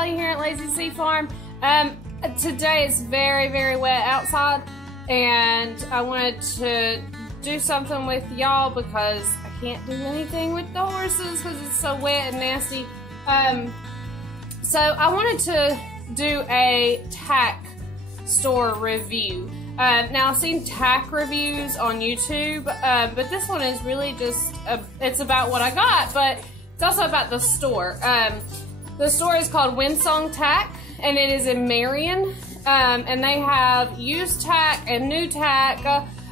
Allie here at Lazy Sea Farm. Today it's very, very wet outside, and I wanted to do something with y'all because I can't do anything with the horses because it's so wet and nasty. So I wanted to do a Tack store review. Now I've seen Tack reviews on YouTube, but this one is really just, it's about what I got, but it's also about the store. The store is called Windsong Tack, and it is in Marion, and they have used tack and new tack.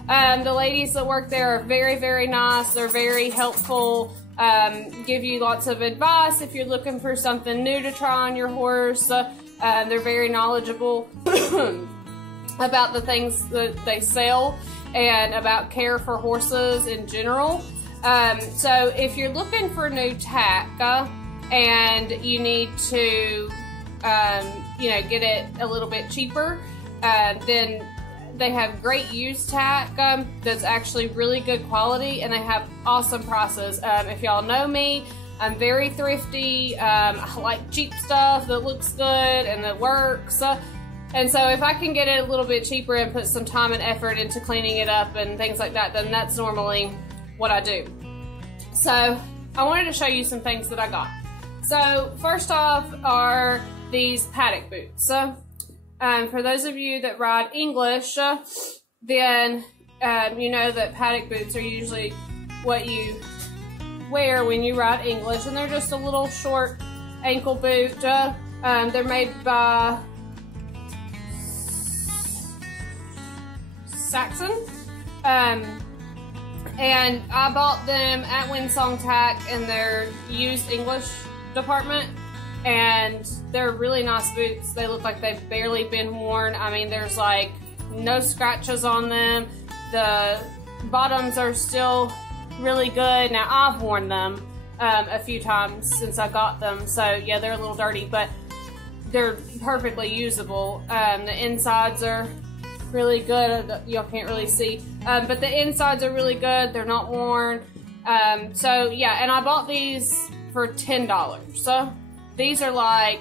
The ladies that work there are very, very nice. They're very helpful, give you lots of advice if you're looking for something new to try on your horse. They're very knowledgeable about the things that they sell and about care for horses in general. So if you're looking for new tack and you need to get it a little bit cheaper, then they have great used tack that's actually really good quality, and they have awesome prices. If y'all know me, I'm very thrifty. I like cheap stuff that looks good and that works. And so if I can get it a little bit cheaper and put some time and effort into cleaning it up and things like that, then that's normally what I do. So I wanted to show you some things that I got. So first off are these paddock boots. For those of you that ride English, then you know that paddock boots are usually what you wear when you ride English, and they're just a little short ankle boot. They're made by Saxon, and I bought them at Windsong Tack in their used English department, and they're really nice boots. They look like they've barely been worn. I mean, there's like no scratches on them. The bottoms are still really good. Now I've worn them a few times since I got them, so yeah, they're a little dirty, but they're perfectly usable. The insides are really good. Y'all can't really see, but the insides are really good. They're not worn. So yeah, and I bought these for $10. So these are like,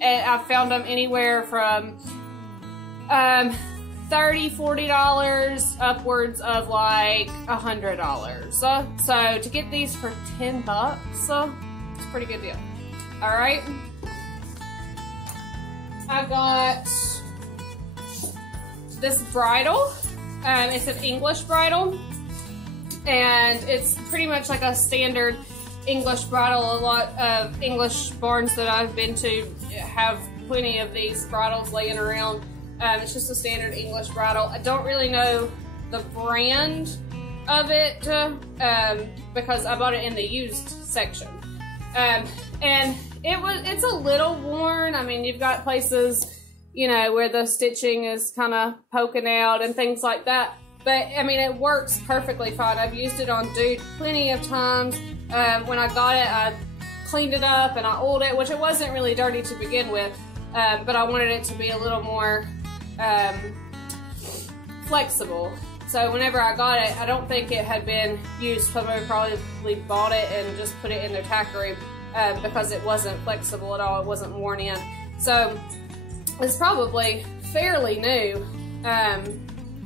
I found them anywhere from $30, $40 upwards of like $100. So to get these for $10, it's a pretty good deal. All right, I got this bridle. It's an English bridle, and it's pretty much like a standard English bridle. A lot of English barns that I've been to have plenty of these bridles laying around. It's just a standard English bridle. I don't really know the brand of it because I bought it in the used section, and it's a little worn. I mean, you've got places, you know, where the stitching is kind of poking out and things like that. But I mean, it works perfectly fine. I've used it on Dude plenty of times. When I got it, I cleaned it up and I oiled it, which it wasn't really dirty to begin with, but I wanted it to be a little more flexible. So whenever I got it, I don't think it had been used. Somebody probably bought it and just put it in their tack room because it wasn't flexible at all. It wasn't worn in. So it's probably fairly new,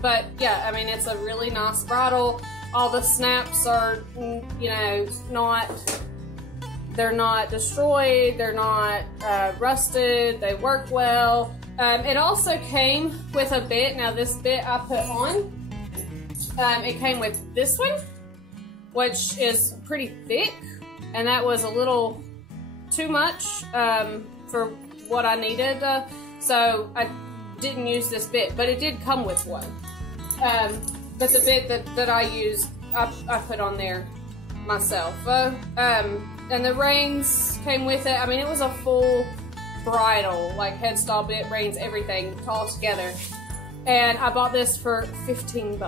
but yeah, I mean, it's a really nice bridle. All the snaps are, you know, they're not destroyed, they're not rusted, they work well. It also came with a bit. Now this bit I put on, it came with this one, which is pretty thick, and that was a little too much for what I needed. So I didn't use this bit, but it did come with one. But the bit that I used, I put on there myself. And the reins came with it. I mean, it was a full bridle, like headstall, bit, reins, everything all together. And I bought this for $15.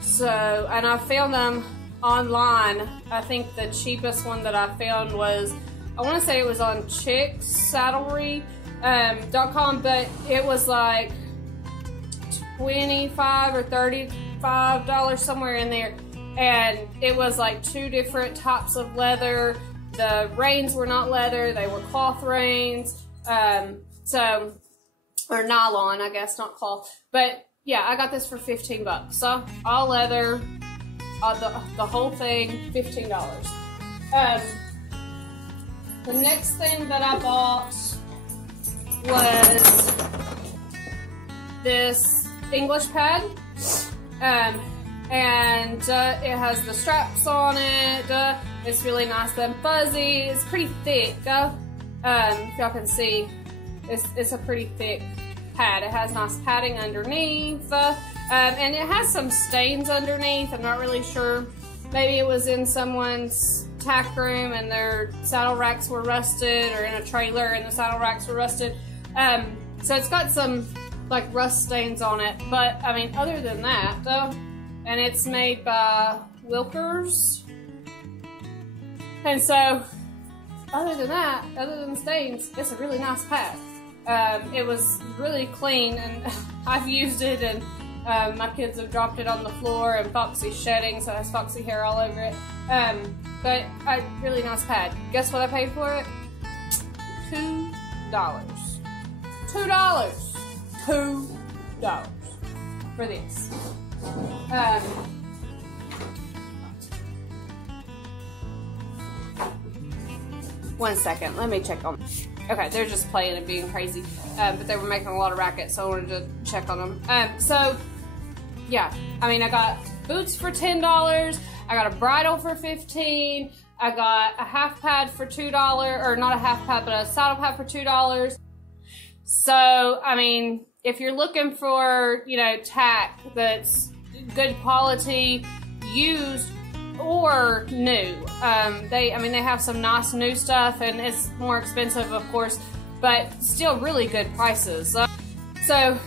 So, and I found them online. I think the cheapest one that I found was, I want to say it was on chicksaddlery.com, but it was like $25 or $35, somewhere in there. And it was like 2 different types of leather, The reins were not leather, they were cloth reins. Or nylon, I guess, not cloth. But yeah, I got this for 15 bucks. So all leather, the whole thing, $15. The next thing that I bought was this English pad. And it has the straps on it. It's really nice and fuzzy. It's pretty thick. If y'all can see, it's a pretty thick pad. It has nice padding underneath, and it has some stains underneath. I'm not really sure. Maybe it was in someone's tack room and their saddle racks were rusted, or in a trailer and the saddle racks were rusted. So it's got some like rust stains on it. But I mean, other than that, though, and it's made by Wilkers. And so, other than that, other than the stains, it's a really nice pad. It was really clean, and I've used it, and my kids have dropped it on the floor, and Foxy's shedding, so it has Foxy hair all over it. But a really nice pad. Guess what I paid for it? $2. $2. $2 for this. One second, let me check on. Okay, they're just playing and being crazy, but they were making a lot of racket, so I wanted to check on them. So, yeah, I mean, I got boots for $10. I got a bridle for $15. I got a half pad for $2, or not a half pad, but a saddle pad for $2. So, I mean, if you're looking for, you know, tack that's good quality, used or new, they have some nice new stuff, and it's more expensive, of course, but still really good prices. So,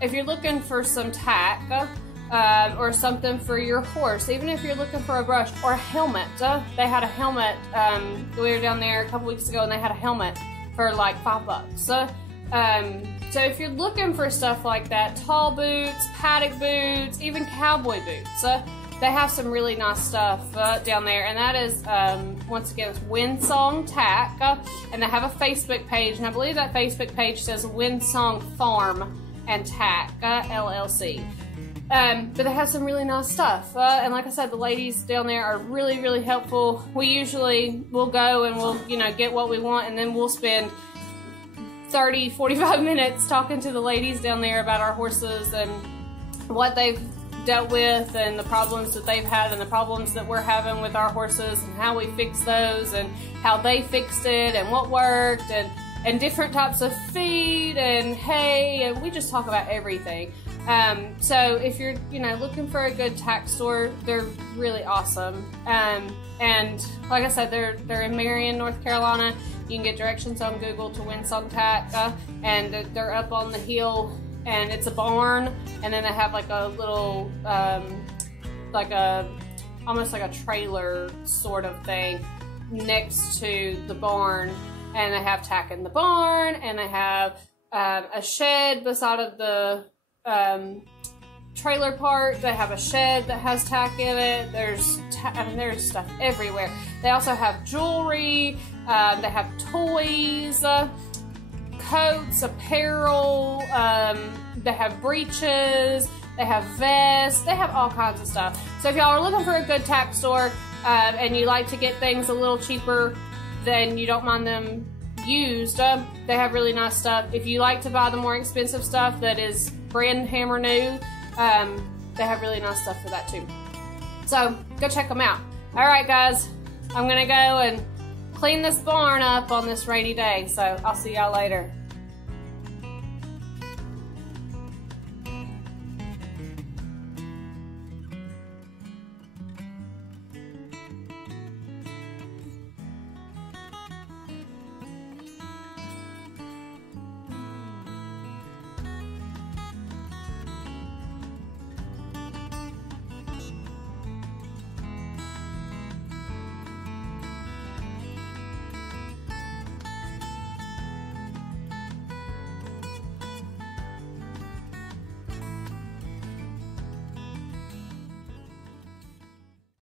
if you're looking for some tack, or something for your horse, even if you're looking for a brush or a helmet, they had a helmet. We were down there a couple weeks ago, and they had a helmet for like $5. So if you're looking for stuff like that, tall boots, paddock boots, even cowboy boots, they have some really nice stuff down there. And that is, once again, it's Windsong Tack, and they have a Facebook page, and I believe that Facebook page says Windsong Farm and Tack, LLC. But they have some really nice stuff, and like I said, the ladies down there are really, really helpful. We'll go and we'll, you know, get what we want, and then we'll spend 30, 45 minutes talking to the ladies down there about our horses and what they've dealt with, and the problems that they've had, and the problems that we're having with our horses, and how we fix those, and how they fixed it, and what worked, and different types of feed and hay, and we just talk about everything. So if you're, you know, looking for a good tack store, they're really awesome. And like I said, they're in Marion, North Carolina. You can get directions on Google to Windsong Tack, and they're up on the hill, and it's a barn, and then they have like a little, almost like a trailer sort of thing next to the barn, and they have tack in the barn, and they have a shed beside of the trailer part. They have a shed that has tack in it. There's stuff everywhere. They also have jewelry. They have toys, coats, apparel. They have breeches. They have vests. They have all kinds of stuff. So if y'all are looking for a good tack store, and you like to get things a little cheaper, then you don't mind them used, they have really nice stuff. If you like to buy the more expensive stuff that is brand hammer new, they have really nice stuff for that too. So go check them out. All right, guys, I'm gonna go and clean this barn up on this rainy day, so I'll see y'all later.